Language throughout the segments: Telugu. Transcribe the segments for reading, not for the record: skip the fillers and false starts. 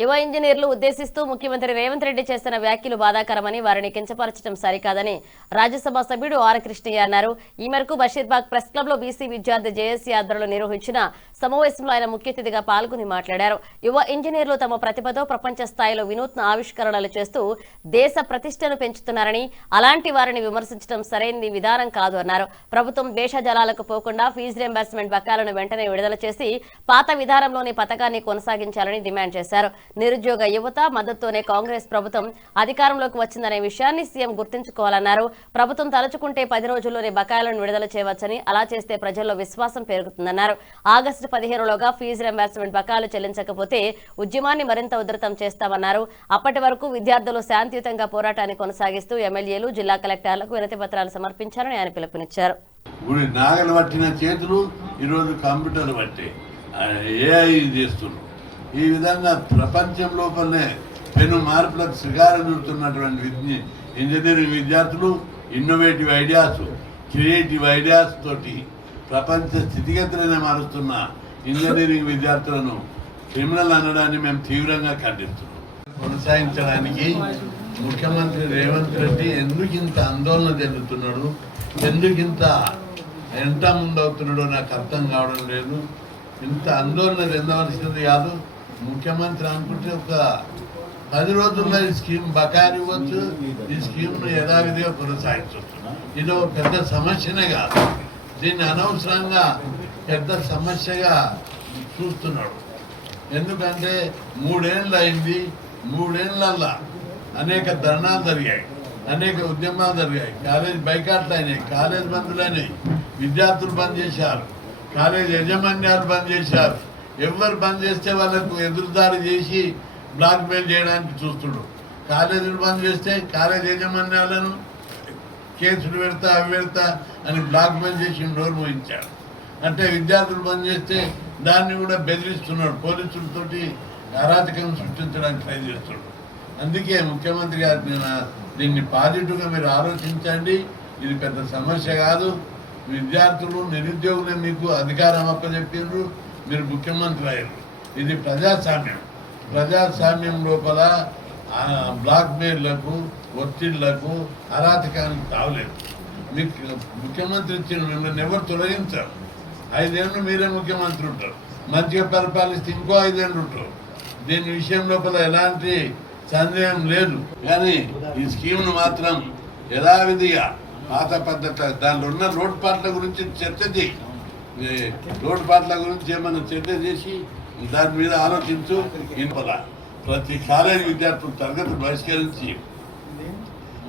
యువ ఇంజనీర్లు ఉద్దేశిస్తూ ముఖ్యమంత్రి రేవంత్ రెడ్డి చేస్తున్న వ్యాఖ్యలు బాధాకరమని వారిని కించపరచడం సరికాదని రాజ్యసభ సభ్యుడు ఆర్ కృష్ణయ్య అన్నారు. ఈ మేరకు బషీర్బాగ్ ప్రెస్ క్లబ్ లో బీసీ విద్యార్థి జేఏసీ ఆధ్వర్యంలో నిర్వహించిన సమావేశంలో ఆయన ముఖ్య అతిథిగా పాల్గొని మాట్లాడారు. యువ ఇంజనీర్లు తమ ప్రతిభతో ప్రపంచ స్థాయిలో వినూత్న ఆవిష్కరణలు చేస్తూ దేశ ప్రతిష్టను పెంచుతున్నారని, అలాంటి వారిని విమర్శించడం సరైన విధానం కాదు అన్నారు. ప్రభుత్వం దేశజలాలకు పోకుండా ఫీజు రియంబర్స్మెంట్ బకాయిలను వెంటనే విడుదల చేసి పాత విధానంలోని పథకాన్ని కొనసాగించాలని డిమాండ్ చేశారు. నిరుద్యోగ యువత మద్దతుతోనే కాంగ్రెస్ ప్రభుత్వం అధికారంలోకి వచ్చిందనే విషయాన్ని సీఎం గుర్తుంచుకోవాలన్నారు. ప్రభుత్వం తలుచుకుంటే 10 రోజుల్లోనే బకాయిలను విడుదల చేయవచ్చని, అలా చేస్తే ప్రజల్లో విశ్వాసం పెరుగుతుందన్నారు. ఆగస్టు 15లోగా ఫీజు రియంబర్స్మెంట్ బకాయిలు చెల్లించకపోతే ఉద్యమాన్ని మరింత ఉధృతం చేస్తామన్నారు. అప్పటి వరకు విద్యార్థులు శాంతియుతంగా పోరాటాన్ని కొనసాగిస్తూ ఎమ్మెల్యేలు, జిల్లా కలెక్టర్లకు వినతి పత్రాలు సమర్పించారని ఆయన పిలుపునిచ్చారు. నాగలు పట్టిన చేతులు ఈరోజు కంప్యూటర్లు పట్టే ఏఐ చేస్తున్నారు. ఈ విధంగా ప్రపంచం లోపలనే పెను మార్పులకు శ్రీకారం చుడుతున్నటువంటి ఇంజనీరింగ్ విద్యార్థులు ఇన్నోవేటివ్ ఐడియాస్, క్రియేటివ్ ఐడియాస్ తోటి ప్రపంచ స్థితిగతులనే మారుస్తున్న ఇంజనీరింగ్ విద్యార్థులను క్రిమినల్ అనడాన్ని మేము తీవ్రంగా ఖండిస్తున్నాం. కొనసాగించడానికి ముఖ్యమంత్రి రేవంత్ రెడ్డి ఎందుకు ఇంత ఆందోళన చెందుతున్నాడు, ఎందుకు ఇంత ఎంత ముందవుతున్నాడో నాకు అర్థం కావడం లేదు. ఇంత ఆందోళన చెందవలసింది కాదు. ముఖ్యమంత్రి అనుకుంటే ఒక 10 రోజుల్లో ఈ స్కీమ్ బకాయిలు ఇవ్వచ్చు, ఈ స్కీమ్ను యథావిధిగా కొనసాగించవచ్చు. ఇది ఒక పెద్ద సమస్యనే కాదు, దీన్ని అనవసరంగా పెద్ద సమస్యగా చూస్తున్నాడు. ఎందుకంటే 3 ఏళ్ళు అయింది, 3 ఏళ్ళల్లో అనేక ధర్నాలు జరిగాయి, అనేక ఉద్యమాలు జరిగాయి, కాలేజ్ బైకాట్లు అయినాయి, కాలేజ్ బంధులు అయినాయి, విద్యార్థులు బంద్ చేశారు, కాలేజ్ యాజమాన్యాలు బంద్ చేశారు. ఎవరు బంద్ చేస్తే వాళ్ళకు ఎదురుదారి చేసి బ్లాక్మెయిల్ చేయడానికి చూస్తుడు. కాలేజీలు బంద్ చేస్తే కాలేజ్ యాజమాన్యాలను కేసులు పెడతా అవి పెడతా అని బ్లాక్మెయిల్ చేసి డోర్ మోయించాడు. అంటే విద్యార్థులు బంద్ చేస్తే దాన్ని కూడా బెదిరిస్తున్నాడు, పోలీసులతోటి అరాచకం సృష్టించడానికి ట్రై చేస్తున్నాడు. అందుకే ముఖ్యమంత్రి గారు దీన్ని పాజిటివ్గా మీరు ఆలోచించండి. ఇది పెద్ద సమస్య కాదు. విద్యార్థులు నిరుద్యోగులే మీకు అధికారం అప్పచెప్పిండ్రు, మీరు ముఖ్యమంత్రి అయ్యారు. ఇది ప్రజాస్వామ్యం. ప్రజాస్వామ్యం లోపల బ్లాక్మెయిల్లకు, ఒత్తిళ్లకు, అరాచకానికి తావలేదు. మీకు ముఖ్యమంత్రి ఇచ్చిన మిమ్మల్ని ఎవరు తొలగించారు. 5 ఏళ్ళు మీరే ముఖ్యమంత్రి ఉంటారు, మంచిగా పరిపాలిస్తే ఇంకో 5 ఏళ్ళు ఉంటారు. దీని విషయం లోపల ఎలాంటి సందేహం లేదు. కానీ ఈ స్కీమ్ను మాత్రం యథావిధిగా పాత పద్ధతి దానిలో ఉన్న లోటుపాట్ల గురించి చర్చ చేయి. లోటుపాట్ల గురించి ఏమైనా చర్చ చేసి దాని మీద ఆలోచించు. ఇన్పల ప్రతి కాలేజీ విద్యార్థులు తరగతులు బహిష్కరించి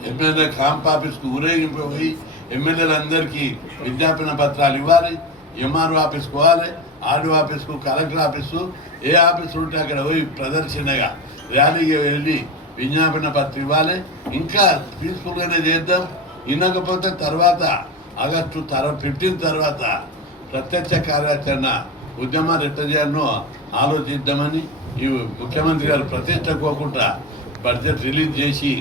ఎమ్మెల్యే క్యాంప్ ఆఫీస్కు ఊరేగింపు పోయి ఎమ్మెల్యేలందరికీ విజ్ఞాపన పత్రాలు ఇవ్వాలి. ఎంఆర్ఓ ఆఫీస్కి పోవాలి, ఆర్డీఓ ఆఫీస్కు, కలెక్టర్ ఆఫీసు, ఏ ఆఫీసు ఉంటే అక్కడ పోయి ప్రదర్శనగా ర్యాలీగా వెళ్ళి విజ్ఞాపన పత్రం ఇవ్వాలి. ఇంకా పీస్ఫుల్గానే చేద్దాం. వినకపోతే తర్వాత ఆగస్టు 15 తర్వాత ప్రత్యక్ష కార్యాచరణ ఉద్యమాలు ఎట్లా చేయాలనో ఆలోచిద్దామని ఈ ముఖ్యమంత్రి గారు ప్రతిష్టకోకుండా బడ్జెట్ రిలీజ్ చేసి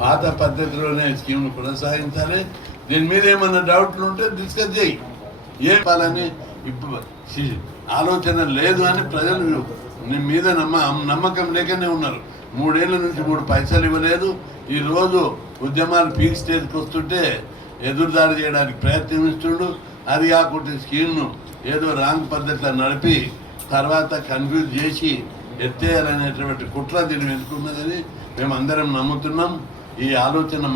పాత పద్ధతిలోనే స్కీమ్ను కొనసాగించాలి. దీని మీద ఏమన్నా డౌట్లు ఉంటే డిస్కస్ చేయి. ఏ పాలని ఇప్పుడు ఆలోచన లేదు అని ప్రజలు మీద నమ్మకం లేకనే ఉన్నారు. 3 ఏళ్ళ నుంచి 3 పైసలు ఇవ్వలేదు. ఈరోజు ఉద్యమాలు పీక్ స్టేజ్కి వస్తుంటే ఎదురుదాడి చేయడానికి ప్రయత్నిస్తుండు. అది కాకుండా స్కీమ్ను ఏదో రాంగ్ పద్ధతిలో నడిపి తర్వాత కన్ఫ్యూజ్ చేసి ఎత్తేయాలనేటువంటి కుట్ర దీన్ని వెనుకున్నదని మేమందరం నమ్ముతున్నాం. ఈ ఆలోచన